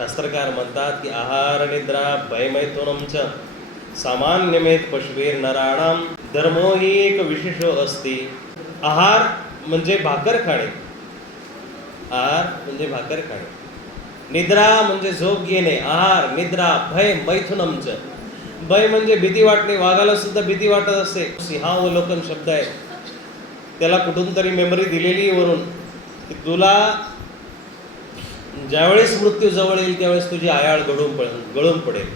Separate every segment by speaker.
Speaker 1: शास्त्रकार म्हणतात की आहार निद्रा भयमैथुनम च सामान्यमेत पशुवीर नराणाम धर्मो ही एक विशेष असते. आहार म्हणजे भाकर खाणे. आहार म्हणजे भाकर खाणे. निद्रा म्हणजे झोप घेणे. आहार निद्रा भय मैथुनमच भय म्हणजे भीती वाटणे. वाघाला सुद्धा भीती वाटत असते. सिंहावलोकन शब्द आहे. त्याला कुठून तरी मेमरी दिलेली वरून. की तुला ज्यावेळेस मृत्यू जवळ येईल त्यावेळेस तुझी आयाळ गळून पड गळून पडेल.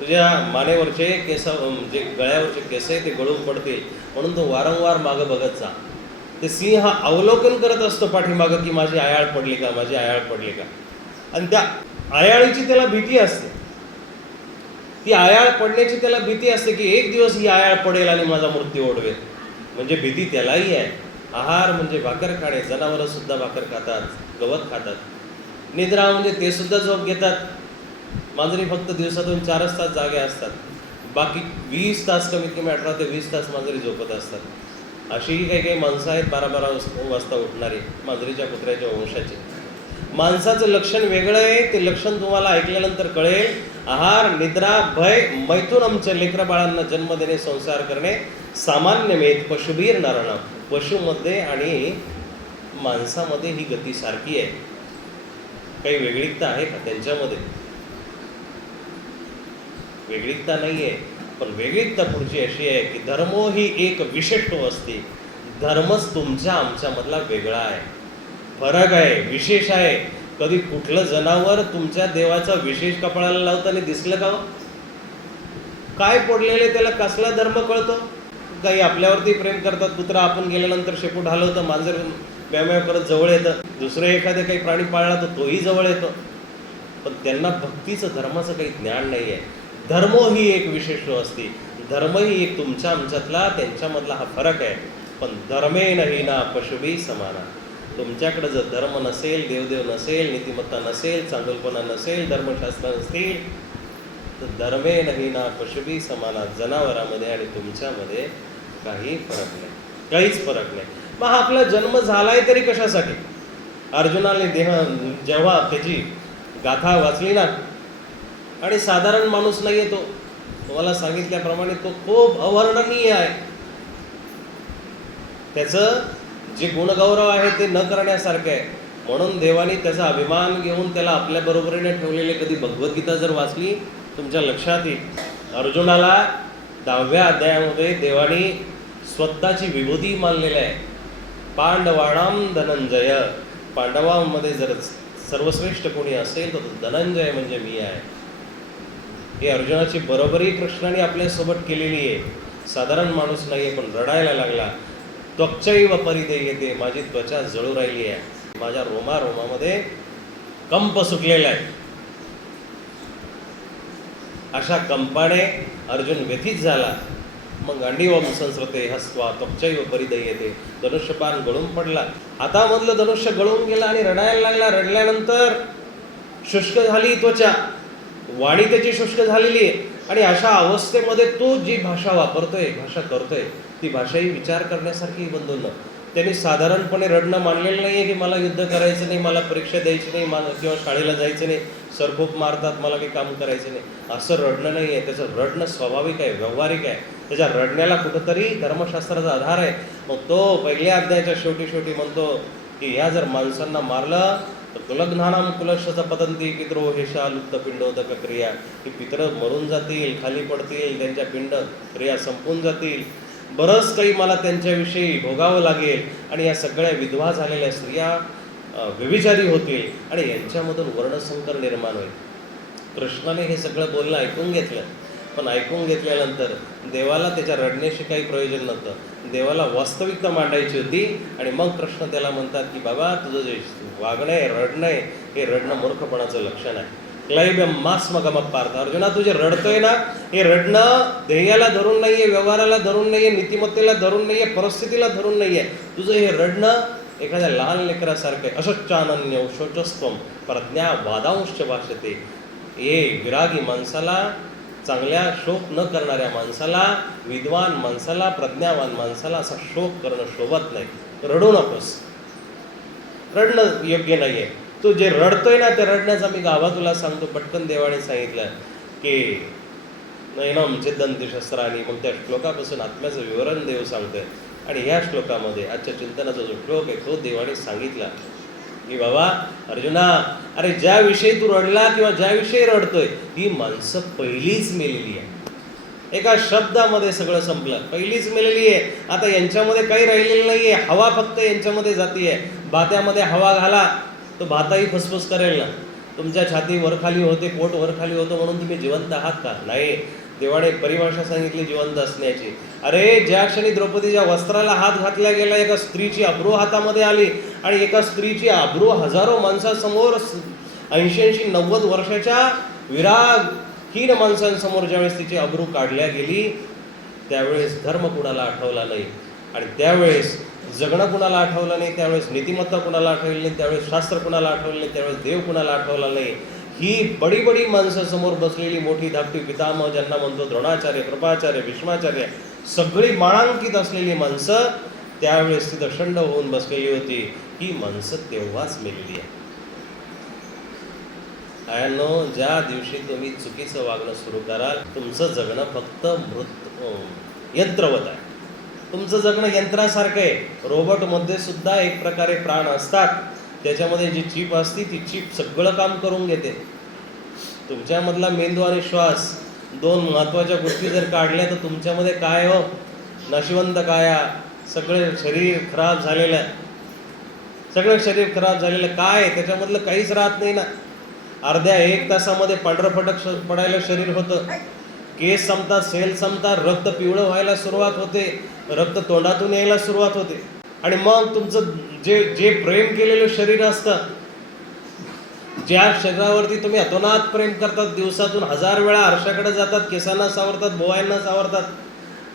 Speaker 1: तुझ्या मानेवरचे केस जे गळ्यावरचे केस आहे ते गळून पडतील. म्हणून तो वारंवार मागं बघत जा. ते सिंह हा अवलोकन करत असतो पाठीमागं की माझी आयाळ पडली का माझी आयाळ पडली का? आणि त्या आयाळीची त्याला भीती असते. ती आयाळ पडण्याची त्याला भीती असते की एक दिवस ही आयाळ पडेल आणि माझा मृत्यू ओढवेल. म्हणजे भीती त्यालाही आहे. आहार म्हणजे भाकर खाणे जनावरं सुद्धा भाकर खातात गवत खातात. निद्रा म्हणजे ते सुद्धा झोप घेतात. मांजरी फक्त दिवसातून चारच तास जागे असतात. बाकी वीस तास कमीत कमी अठरा ते वीस तास मांजरी झोपत असतात. अशीही काही काही माणसं आहेत बारा बारा वाजता उठणारी मांजरीच्या कुत्र्याच्या वंशाची. माणसाचं लक्षण वेगळं आहे ते लक्षण तुम्हाला ऐकल्यानंतर कळेल. आहार निद्रा भय मैथून आमच्या लेकरबाळांना जन्म देणे संसार करणे सामान्य मेध पशुभीर नारायण पशुमध्ये आणि माणसामध्ये ही गती सारखी आहे. काही वेगळीकता आहे का त्यांच्यामध्ये? वेगळीकता नाही आहे पण वेगळीकता पुढची अशी आहे की धर्मो ही एक विशिष्ट असते धर्मच तुमच्या आमच्यामधला वेगळा आहे. फरक आहे विशेष आहे. कधी कुठलं जनावर तुमच्या देवाचा विशेष कपाळाला लावताना दिसलं का हो? काय पडलेले त्याला कसला धर्म कळतो? काही आपल्यावरती प्रेम करतात कुत्रा आपण गेल्यानंतर शेपूट हलवतं मांजर व्यायाम करत जवळ येतं. दुसरे एखादे काही प्राणी पाळला तर तोही जवळ येतो. पण त्यांना भक्तीचं धर्माचं काही ज्ञान नाही आहे. धर्म ही एक विशेष असते धर्म ही एक तुमच्या आमच्यातला त्यांच्यामधला हा फरक आहे. पण धर्मे नाही ना पशुबी समाना. तुमच्याकडे जर धर्म नसेल देवदेव नसेल नीतिमत्ता नसेल चांगलपणा नसेल धर्मशास्त्र नसतील तर धर्मे नाही ना पशुबी समाना जनावरामध्ये आणि तुमच्यामध्ये काही फरक नाही. काहीच फरक नाही. मग हा आपला जन्म झालाय तरी कशासाठी? अर्जुनाने देह जेव्हा त्याची गाथा वाचली ना आणि साधारण माणूस नाही येतो तुम्हाला सांगितल्याप्रमाणे तो खूप अवर्णनीय आहे. त्याचं जे गुणगौरव आहे ते न करण्यासारखं आहे. म्हणून देवाने त्याचा अभिमान घेऊन त्याला आपल्या बरोबरीने ठेवलेले कधी भगवद्गीता जर वाचली तुमच्या लक्षात येईल. अर्जुनाला दहाव्या अध्यायामध्ये देवाने स्वतःची विभूती मानलेली आहे. पांडवाणाम धनंजय. पांडवांमध्ये जर सर्वश्रेष्ठ कोणी असेल तर तो धनंजय म्हणजे मी आहे. हे अर्जुनाची बरोबरी कृष्णाने आपल्यासोबत केलेली आहे. साधारण माणूस नाही आहे पण रडायला लागला. त्वचैव परिदे येते माझी त्वचा जळू राहिली आहे. माझ्या रोमा रोमामध्ये कंप सुटलेला आहे. अशा कंपाने अर्जुन व्यथित झाला. मग अंडीवम संस्कृते हस्वा त्वचैव परिदय येते धनुष्यपान गळून पडला. हातामधलं धनुष्य गळून गेला आणि रडायला लागला. रडल्यानंतर शुष्क झाली त्वचा. वाणी त्याची शुष्क झालेली आहे. आणि अशा अवस्थेमध्ये तो जी भाषा वापरतोय भाषा करतोय ती भाषाही विचार करण्यासारखी बंधून. त्यांनी साधारणपणे रडणं मानलेलं नाही आहे की मला युद्ध करायचं नाही मला परीक्षा द्यायची नाही मला किंवा शाळेला जायचं नाही सर खूप मारतात मला काही काम करायचं नाही. असं रडणं नाही आहे त्याचं रडणं स्वाभाविक आहे व्यावहारिक आहे. त्याच्या रडण्याला कुठंतरी धर्मशास्त्राचा आधार आहे. मग तो पहिल्या अध्यायाच्या शेवटी शेवटी म्हणतो की ह्या जर माणसांना मारलं तर कुलग्नानाम कुलशचा पतंती पित्रो हेशा लुप्त पिंडोदक क्रिया. की पितरं मरून जातील खाली पडतील त्यांच्या पिंड क्रिया संपून जातील. बरंच काही मला त्यांच्याविषयी भोगावं लागेल. आणि या सगळ्या विधवा झालेल्या स्त्रिया अ, व्यभिचारी होतील आणि यांच्यामधून वर्णसंकर निर्माण होईल. कृष्णाने हे सगळं बोलणं ऐकून घेतलं. पण ऐकून घेतल्यानंतर देवाला त्याच्या रडण्याशी काही प्रयोजन नव्हतं. देवाला वास्तविकता मांडायची होती आणि मग कृष्ण त्याला म्हणतात की बाबा तुझं जे वागणं आहे रडणं आहे हे रडणं मूर्खपणाचं लक्षण आहे. क्लैब्यम मास मगम पार्थ अर्जुना तुझे रडतोय ना? हे रडणं ध्येयाला धरून नाही आहे व्यवहाराला धरून नाही आहे नीतिमत्तेला धरून नाही आहे परिस्थितीला धरून नाही आहे तुझं हे रडणं एखाद्या लहान लेकरासारखं आहे अशोच्चानन्य शोचस्वम प्रज्ञा वादांश भाषते। ए विरागी माणसाला चांगल्या शोक न करणाऱ्या माणसाला विद्वान माणसाला प्रज्ञावान माणसाला असा शोक करणं शोभत नाही. रडू नकोस. रडणं योग्य नाही आहे तो जे रडतोय ना ते रडण्याचा मी गाभा तुला सांगतो. पटकन देवाने सांगितलं की नैनम चिद्दंती शस्त्रानी मग त्या श्लोकापासून आत्म्याचं विवरण देव सांगतोय. आणि या श्लोकामध्ये आजच्या चिंतनाचा जो श्लोक आहे तो देवाने सांगितला. की बाबा अर्जुना अरे ज्याविषयी तू रडला किंवा ज्याविषयी रडतोय ही माणसं पहिलीच मेलेली आहे. एका शब्दामध्ये सगळं संपलं. पहिलीच मेलेली आहे. आता यांच्यामध्ये काही राहिलेलं नाहीये. हवा फक्त यांच्यामध्ये जातीये. बात्यामध्ये हवा घाला. तो भाताही फसफस करेल ना. तुमच्या छाती वरखाली होते पोट वरखाली होतं म्हणून तुम्ही जिवंत आहात का? नाही. देवाने परिभाषा सांगितली जिवंत असण्याची. अरे ज्या क्षणी द्रौपदीच्या वस्त्राला हात घातला गेला एका स्त्रीची अब्रू हातामध्ये आली आणि एका स्त्रीची अब्रू हजारो माणसासमोर ऐंशी ऐंशी नव्वद वर्षाच्या विरागहीन माणसांसमोर ज्यावेळेस तिची अब्रू काढल्या गेली त्यावेळेस धर्म कुणाला आठवला नाही. आणि त्यावेळेस जगणं कुणाला आठवलं नाही त्यावेळेस नीतिमत्ता कुणाला आठवली नाही त्यावेळेस शास्त्र कुणाला आठवलं नाही त्यावेळेस देव कुणाला आठवला नाही. ही बडी बडी माणसं समोर बसलेली मोठी धाकटी पितामह ज्यांना म्हणतो द्रोणाचार्य कृपाचार्य भीष्माचार्य सगळी माळांकित असलेली माणसं त्यावेळेस तिथं दशंड होऊन बसलेली होती. ही माणसं तेव्हाच मेलेली आहे आयानो ज्या दिवशी तुम्ही चुकीचं वागणं सुरू कराल तुमचं जगणं फक्त मृत यंत्रवत आहे. तुमचं जगणं यंत्रासारखं आहे. रोबोटमध्ये सुद्धा एक प्रकारे प्राण असतात. त्याच्यामध्ये जी चीप असते ती चीप सगळं काम करून घेते. तुमच्यामधला मेंदू आणि श्वास दोन महत्त्वाच्या गोष्टी जर काढल्या तर तुमच्यामध्ये काय हो? नशिवंत काया? सगळे शरीर खराब झालेलं आहे. सगळं शरीर खराब झालेलं काय? आहे? त्याच्यामधलं काहीच राहत नाही ना. अर्ध्या एक तासामध्ये पांढरं श- पडायला शरीर होतं. केस संपतात सेल संपतात रक्त पिवळं व्हायला सुरुवात होते. रक्त तोंडातून यायला सुरुवात होते. आणि मग तुमचं जे जे प्रेम केलेलं शरीर असतं ज्या शरीरावरती तुम्ही अतोनात प्रेम करतात दिवसातून हजार वेळा आरशाकडे जातात केसांना सावरतात बोवायांना सावरतात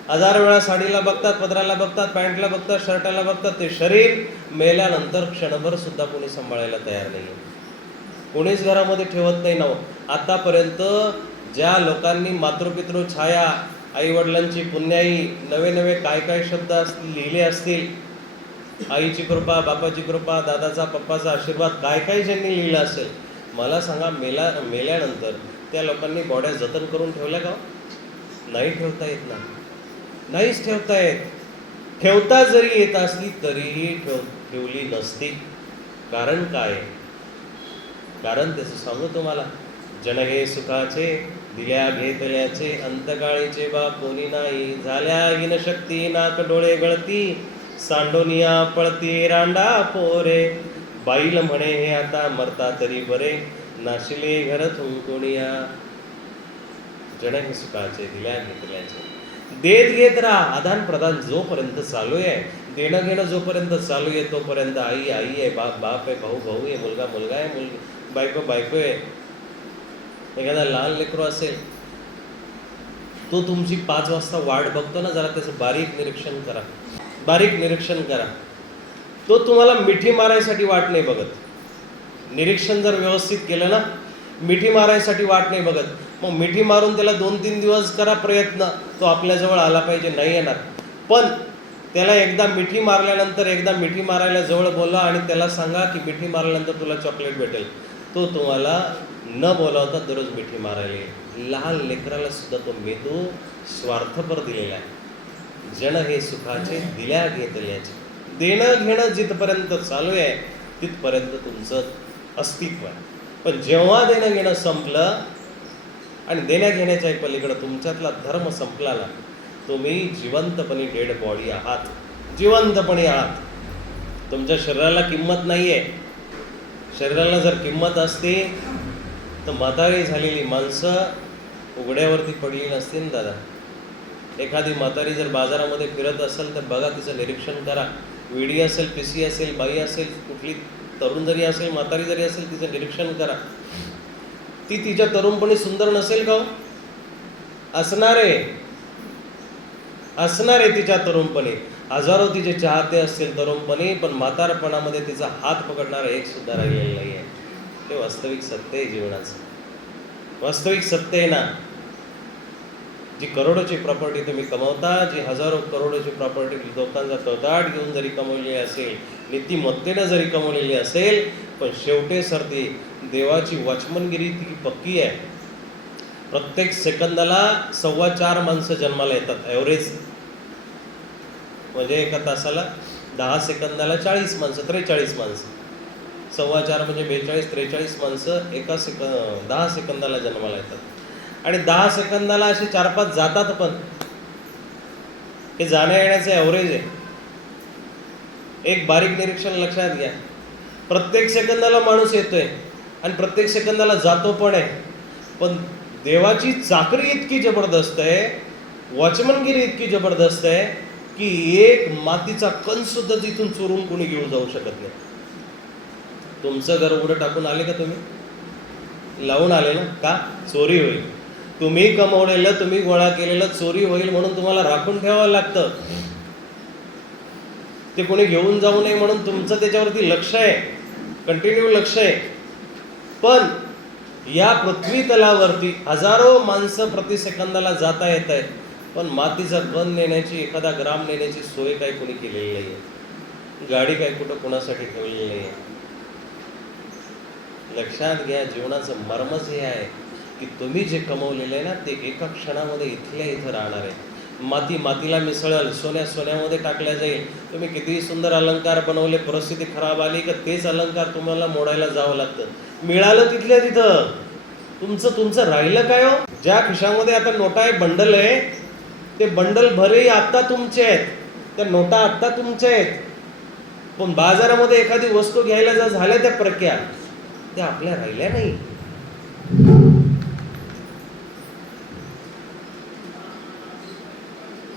Speaker 1: हजार वेळा साडीला बघतात पदराला बघतात पॅन्टला बघतात शर्टाला बघतात ते शरीर मेल्यानंतर क्षणभर सुद्धा कोणी सांभाळायला तयार नाही. कोणीच घरामध्ये ठेवत नाही ना हो. आतापर्यंत ज्या लोकांनी मातृपितृ छाया आई वडिलांची पुण्याई नवे नवे काय काय शब्द असतील लिहिले असतील आईची कृपा बापाची कृपा दादाचा पप्पाचा आशीर्वाद काय काय ज्यांनी लिहिलं असेल मला सांगा मेला मेल्यानंतर त्या लोकांनी बॉड्या जतन करून ठेवल्या का हो? नाही ठेवता येत ना. नाहीच ठेवता येत. ठेवता जरी येत असली तरीही ठेव ठेवली नसती. कारण काय? कारण त्याचं सांगू तुम्हाला जन हे सुखाचे दिल्या घेतल्याचे अंतकाळीचे बा कोणी नाही. झाल्या गिन शक्ती नाक डोळे गळती सांडोनिया पळती रांडा पोरे. बाईल म्हणे हे आता मरता तरी बरे. नाशिले घर कोणीया? जनक हे सुखाचे दिल्या घेतल्याचे. देत घेत राहा. आदान प्रदान जोपर्यंत चालू आहे. देणं घेणं जोपर्यंत चालू आहे तोपर्यंत आई आई आहे बाप बाप आहे भाऊ भाऊ आहे मुलगा मुलगा आहे मुलगी बायको बायको आहे. एखादा लहान लेकरू असेल तो तुमची पाच वाजता वाट बघतो ना जरा त्याचं बारीक निरीक्षण करा. बारीक निरीक्षण करा. तो तुम्हाला मिठी मारायसाठी वाट नाही बघत. निरीक्षण जर व्यवस्थित केलं ना मिठी मारायसाठी वाट नाही बघत. मग मिठी मारून त्याला दोन तीन दिवस करा प्रयत्न तो आपल्याजवळ आला पाहिजे नाही येणार. पण त्याला एकदा मिठी मारल्यानंतर एकदा मिठी मारायला जवळ बोला आणि त्याला सांगा की मिठी मारल्यानंतर तुला चॉकलेट भेटेल. तो तुम्हाला न बोलावता दररोज मिठी मारायला लहान लेकराला सुद्धा तो मेंदू स्वार्थपर दिलेला आहे. जण हे सुखाचे दिल्या घेतल्याचे. देणं घेणं जिथपर्यंत चालू आहे तिथपर्यंत तुमचं अस्तित्व आहे. पण जेव्हा देणं घेणं संपलं आणि देण्या घेण्याच्या पलीकडं तुमच्यातला धर्म संपला ना तुम्ही जिवंतपणे डेड बॉडी आहात. जिवंतपणे आहात. तुमच्या शरीराला किंमत नाही आहे शरीराला जर किंमत असते तर म्हातारी झालेली माणसं उघड्यावरती पडली नसती ना दादा. एखादी म्हातारी जर बाजारामध्ये फिरत असेल तर बघा तिचं निरीक्षण करा. विडी असेल पिसी असेल बाई असेल कुठली तरुण जरी असेल म्हातारी जरी असेल तिचं निरीक्षण करा. ती तिच्या तरुणपणी सुंदर नसेल का हो? असणार. आहे असणार आहे तिच्या तरुणपणी. हजारो तिचे चाहते असतील तरुणपणी पण म्हातारपणामध्ये तिचा हात पकडणारा एक सुद्धा राहिलेला नाही आहे ते वास्तविक सत्य आहे जीवनाचं. वास्तविक सत्य आहे ना जी करोडोची प्रॉपर्टी तुम्ही कमवता जी हजारो करोडोची प्रॉपर्टी लोकांचा तळताट घेऊन जरी कमवलेली असेल नीतिमत्तेनं जरी कमवलेली असेल पण शेवटे सरती देवाची वचमनगिरी ती पक्की आहे. प्रत्येक सेकंदाला सव्वा चार माणसं जन्माला येतात ॲव्हरेज म्हणजे एका तासाला दहा सेकंदाला चाळीस माणसं त्रेचाळीस माणसं. सव्वा चार म्हणजे बेचाळीस त्रेचाळीस माणसं एका सेक दहा सेकंदाला जन्माला येतात. आणि दहा सेकंदाला असे चार पाच जातात पण. हे जाण्या येण्याचं ॲव्हरेज आहे. एक बारीक निरीक्षण लक्षात घ्या. प्रत्येक सेकंदाला माणूस येतोय आणि प्रत्येक सेकंदाला जातो पण आहे. पण देवाची चाकरी इतकी जबरदस्त आहे वॉचमनगिरी इतकी जबरदस्त आहे की एक मातीचा कण सुद्धा तिथून चोरून कोणी घेऊन जाऊ शकत नाही. तुमचं घर उघडं टाकून आले का तुम्ही? लावून आले ना? का? चोरी होईल. तुम्ही कमवलेलं तुम्ही गोळा केलेलं चोरी होईल म्हणून तुम्हाला राखून ठेवावं लागतं. ते कोणी घेऊन जाऊ नये म्हणून तुमचं त्याच्यावरती लक्ष आहे. कंटिन्यू लक्ष आहे. पण या पृथ्वी तलावरती हजारो माणसं प्रति सेकंदाला जाता येत आहेत. पण मातीचा कण नेण्याची एखादा ग्राम नेण्याची सोय काही कोणी केलेली नाही आहे गाडी काही कुठं कोणासाठी ठेवलेली नाही आहे लक्षात घ्या जीवनाचं मर्मच हे आहे की तुम्ही जे कमवलेलं आहे ना ते एका क्षणामध्ये इथल्या इथं राहणार आहे. माती मातीला मिसळल सोन्या सोन्यामध्ये टाकल्या जाईल. तुम्ही कितीही सुंदर अलंकार बनवले परिस्थिती खराब आली का तेच अलंकार तुम्हाला मोडायला जावं लागतं. मिळालं तिथल्या तिथं. तुमचं तुमचं राहिलं काय हो? ज्या खिशामध्ये आता नोटा आहे बंडल आहे ते बंडल भरेही आत्ता तुमचे आहेत. त्या नोटा आत्ता तुमच्या आहेत. पण बाजारामध्ये एखादी वस्तू घ्यायला जर झाल्या त्या प्रक्रिया त्या आपल्या राहिल्या नाही.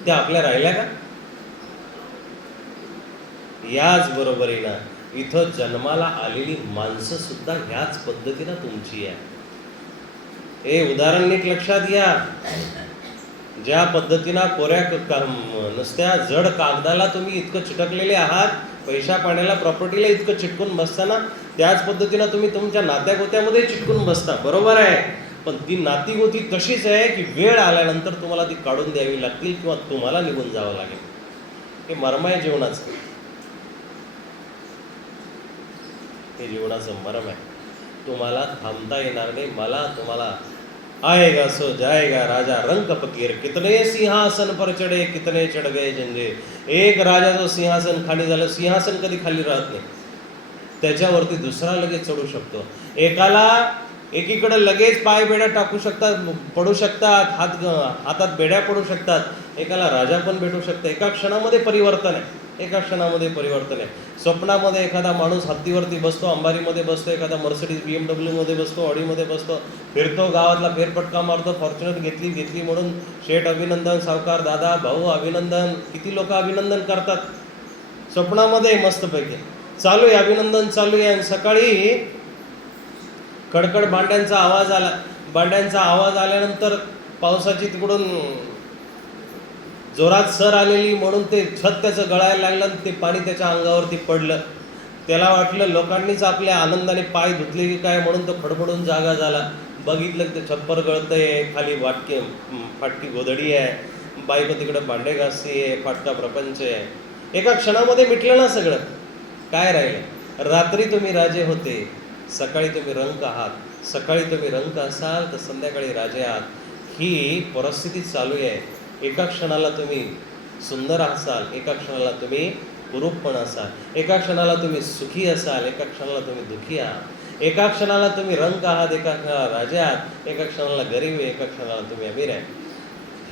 Speaker 1: त्या आपल्या राहिल्या का? याच बरोबरीनं इथं जन्माला आलेली माणसं सुद्धा ह्याच पद्धतीनं तुमची आहे. हे उदाहरण नीट लक्षात घ्या. ज्या पद्धतीनं कोऱ्या नसत्या जड कागदाला तुम्ही इतकं चिटकलेले आहात पैशा पाण्याला प्रॉपर्टीला इतकं चिटकून बसताना त्याच पद्धतीनं तुम्ही तुमच्या नात्या गोत्यामध्ये चिटकून बसता. बरोबर आहे. पण ती नाती गोती तशीच आहे की वेळ आल्यानंतर तुम्हाला ती काढून द्यावी लागतील किंवा तुम्हाला निघून जावं लागेल. हे मर्म आहे जीवनाचं हे जीवनाचं मर्म आहे तुम्हाला थांबता येणार नाही. मला तुम्हाला आएगा सो जाएगा राजा? रंग पकीर कितने सिंहासन पर चढे कितने चढ गए जंजे एक राजा जो सिंहासन खाली झालं सिंहासन कधी खाली राहत नाही. त्याच्यावरती दुसरा लगेच चढू शकतो. एकाला एकीकडं लगेच पाय बेड्या टाकू शकतात पडू शकतात हात हातात बेड्या पडू शकतात. एकाला राजा पण भेटू शकतो. एका क्षणामध्ये परिवर्तन आहे. एका क्षणामध्ये परिवर्तन आहे. स्वप्नामध्ये एखादा माणूस हत्तीवरती बसतो अंबारीमध्ये बसतो एखादा मर्सिडीज बी एम डब्ल्यूमध्ये बसतो ऑडीमध्ये बसतो फिरतो गावातला फेरफटका मारतो फॉर्च्युनर घेतली घेतली म्हणून शेठ अभिनंदन सावकार दादा भाऊ अभिनंदन किती लोक अभिनंदन करतात? स्वप्नामध्ये मस्तपैकी. चालू आहे अभिनंदन चालू आहे. आणि सकाळी कडकड भांड्यांचा आवाज आला. भांड्यांचा आवाज आल्यानंतर पावसाची तिकडून जोरात सर आलेली म्हणून ते छत त्याचं गळायला लागलं आणि ते पाणी त्याच्या अंगावरती पडलं. त्याला वाटलं लोकांनीच आपल्या आनंदाने पाय धुतले की काय म्हणून तो खडबडून जागा झाला. बघितलं की ते छप्पर गळतंय खाली वाटके फाटकी गोधडी आहे. बायको तिकडं भांडे घासते फाटका प्रपंच आहे. एका क्षणामध्ये मिटलं ना सगळं. काय राहिलं? रात्री तुम्ही राजे होते सकाळी तुम्ही रंक आहात सकाळी तुम्ही रंक असाल तर संध्याकाळी राजे आहात. ही परिस्थिती चालू आहे. एका क्षणाला तुम्ही सुंदर असाल एका क्षणाला तुम्ही कुरूप पण असाल एका क्षणाला तुम्ही सुखी असाल एका क्षणाला तुम्ही दुःखी आहात. एका क्षणाला तुम्ही रंग आहात एका क्षणाला राजे आहात एका क्षणाला गरीब आहे एका क्षणाला तुम्ही अमीर आहे.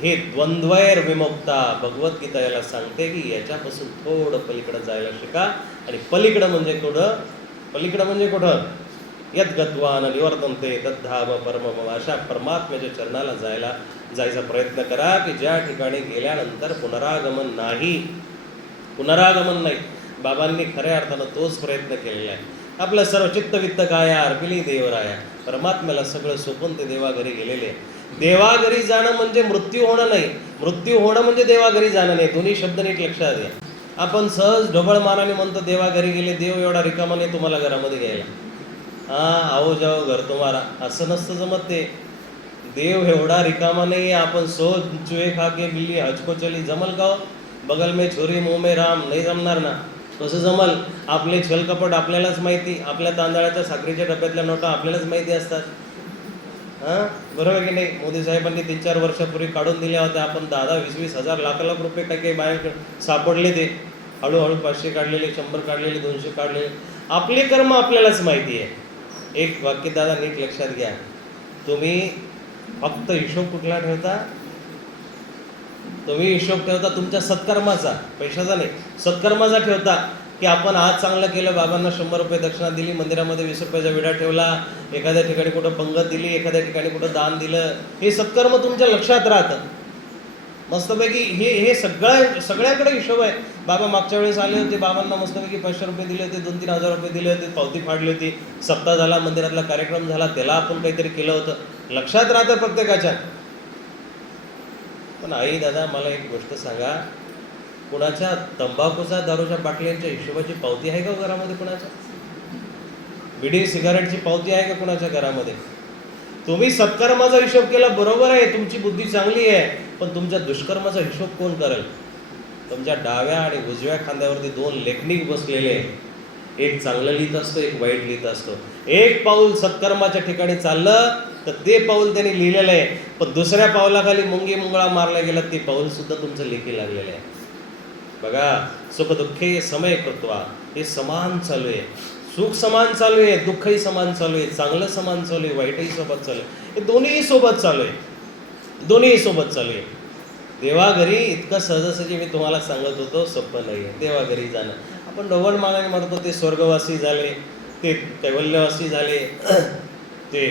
Speaker 1: हे द्वंद्वैर विमुक्ता भगवद्गीता याला सांगते की याच्यापासून थोडं पलीकडं जायला शिका. आणि पलीकडं म्हणजे कुठं? पलीकडं म्हणजे कुठं? यद गत्वान निवर्तनते तद्धाम परमम अशा परमात्म्याच्या चरणाला जायला जायचा प्रयत्न करा की ज्या ठिकाणी गेल्यानंतर पुनरागमन नाही. पुनरागमन नाही. बाबांनी खऱ्या अर्थानं तोच प्रयत्न केलेला आहे. आपलं सर्व चित्तवित्त काय अर्पिली देवराया परमात्म्याला सगळं सोपून ते देवाघरी गेलेले आहे. देवाघरी जाणं म्हणजे मृत्यू होणं नाही. मृत्यू होणं म्हणजे देवाघरी जाणं नाही. दोन्ही शब्द नीट लक्षात घ्या. आपण सहज ढोबळ मानाने म्हणतो देवा घरी गेले देव एवढा रिकामा नाही तुम्हाला घरामध्ये घ्यायला. हा आओ जाओ घर तुम्हाला. असं नसतं जमत ते. देव एवढा रिकामा नाही आपण सो चुहे खा के बिल्ली हजको चली जमल का हो? बगल में छोरी मुंह में राम नाही जमणार ना. कसं जमल? आपले छलकपट आपल्यालाच माहिती. आपल्या तांदळाच्या साखरेच्या डब्यातल्या नोटा आपल्यालाच माहिती असतात. हां? बरोबर आहे की नाही? मोदी साहेबांनी तीन चार वर्षापूर्वी काढून दिल्या होत्या. आपण दहा दहा वीस वीस हजार लाख लाख रुपये काही काही बाहेर सापडले ते. हळूहळू पाचशे काढलेले शंभर काढलेले दोनशे काढलेले. आपले कर्म आपल्यालाच माहिती आहे. एक वाक्य दादा नीट लक्षात घ्या. तुम्ही फक्त हिशोब कुठला ठेवता? तुम्ही हिशोब ठेवता तुमच्या सत्कर्माचा. पैशाचा नाही. सत्कर्माचा ठेवता. की आपण आज चांगलं केलं बाबांना शंभर रुपये दक्षिणा दिली मंदिरामध्ये वीस रुपयाचा विडा ठेवला एखाद्या ठिकाणी कुठं पंगत दिली एखाद्या ठिकाणी कुठं दान दिलं हे सत्कर्म तुमच्या लक्षात राहतं. मस्तपैकी हे हे सगळ्या सगळ्याकडे हिशोब आहे. बाबा मागच्या वेळेस आले होते बाबांना मस्तपैकी पाचशे रुपये दिले होते दोन तीन हजार रुपये दिले होते पावती फाडली होती सप्ताह झाला मंदिरातला कार्यक्रम झाला त्याला आपण काहीतरी केलं होतं. लक्षात राहतं प्रत्येकाच्या. पण आई दादा मला एक गोष्ट सांगा. कुणाच्या तंबाखूचा दारूच्या बाटल्यांच्या हिशोबाची पावती आहे का हो घरामध्ये कुणाच्या? बिडी सिगारेटची पावती आहे का कुणाच्या घरामध्ये? तुम्ही सत्कर्माचा हिशोब केला बरोबर आहे तुमची बुद्धी चांगली आहे पण तुमच्या दुष्कर्माचा हिशोब कोण करेल? तुमच्या डाव्या आणि उजव्या खांद्यावरती दोन लेखनिक बसलेले एक चांगलं लिहित असतो एक वाईट लिहित असतो. एक पाऊल सत्कर्माच्या ठिकाणी चाललं तर ते पाऊल त्यांनी लिहिलेलं आहे. पण दुसऱ्या पावलाखाली मुंगी मुंगळा मारला गेला ते पाऊल सुद्धा तुमचं लेखी लागलेलं आहे. बघा सुख दुःखे समय कृत्वा हे समान चालू आहे. सुख समान चालू आहे दुःखही समान चालू आहे चांगलं समान चालू आहे वाईटही सोबत चालू आहे. हे दोन्हीही सोबत चालू आहे. दोन्हीही सोबत चालू आहे. देवाघरी इतकं सहजासहजी मी तुम्हाला सांगत होतो सोपं नाही आहे. देवाघरी जाणं. आपण ढोबळ मानाने म्हणतो ते स्वर्गवासी झाले ते कैवल्यवासी झाले ते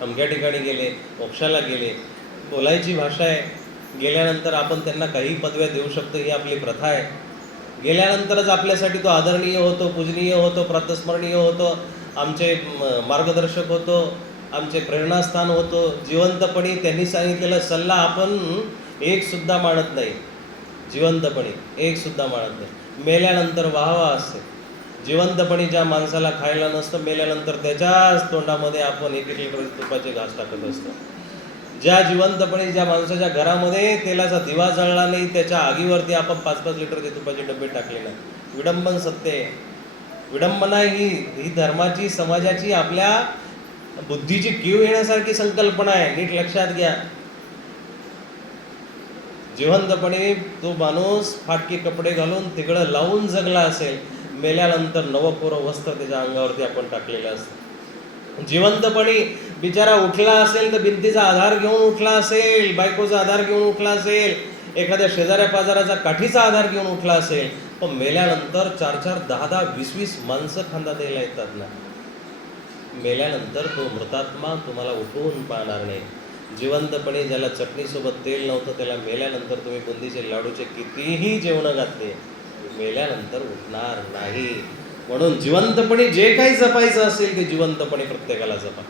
Speaker 1: अमक्या ठिकाणी गेले मोक्षाला गेले. बोलायची भाषा आहे. गेल्यानंतर आपण त्यांना काही पदव्या देऊ शकतो ही आपली प्रथा आहे. गेल्यानंतरच आपल्यासाठी तो आदरणीय होतो पूजनीय होतो प्रातस्मरणीय होतो आमचे मार्गदर्शक होतो आमचे प्रेरणास्थान होतो. जिवंतपणी त्यांनी सांगितलेला सल्ला आपण एकसुद्धा मानत नाही. जिवंतपणी एकसुद्धा मानत नाही. मेल्यानंतर वाहवा असते. जिवंतपणी ज्या माणसाला खायला नसतं मेल्यानंतर त्याच्याच तोंडामध्ये आपण एक एक लिटर तुपाचे घास टाकत असतो. ज्या जिवंतपणे ज्या माणसाच्या घरामध्ये तेलाचा दिवा जळला नाही त्याच्या आगीवरती आपण पाच पाच लिटर ते तुपाचे डबे टाकले नाही विडंबन सत्य आहे. विडंबना ही ही धर्माची समाजाची आपल्या बुद्धीची कीव येण्यासारखी संकल्पना आहे नीट लक्षात घ्या. जिवंतपणे तो माणूस फाटके कपडे घालून तिकडं लावून जगला असेल मेल्यानंतर नवपूर्व वस्त्र त्याच्या अंगावरती आपण टाकलेलं असतं. जिवंतपणी बिचारा उठला असेल तर भिंतीचा आधार घेऊन उठला असेल बायकोचा आधार घेऊन उठला असेल एखाद्या शेजाऱ्या पाजाराचा काठीचा आधार घेऊन उठला असेल पण मेल्यानंतर चार चार दहा दहा वीस वीस माणसं खांदा द्यायला येतात ना. मेल्यानंतर तो मृतात्मा तुम्हाला उठवून पाहणार नाही. जिवंतपणे ज्याला चटणीसोबत तेल नव्हतं त्याला मेल्यानंतर तुम्ही बुंदीचे लाडूचे कितीही जेवणं घातले मेल्यानंतर उठणार नाही. म्हणून जिवंतपणे जे काही जपायचं असेल ते जिवंतपणे प्रत्येकाला जपा.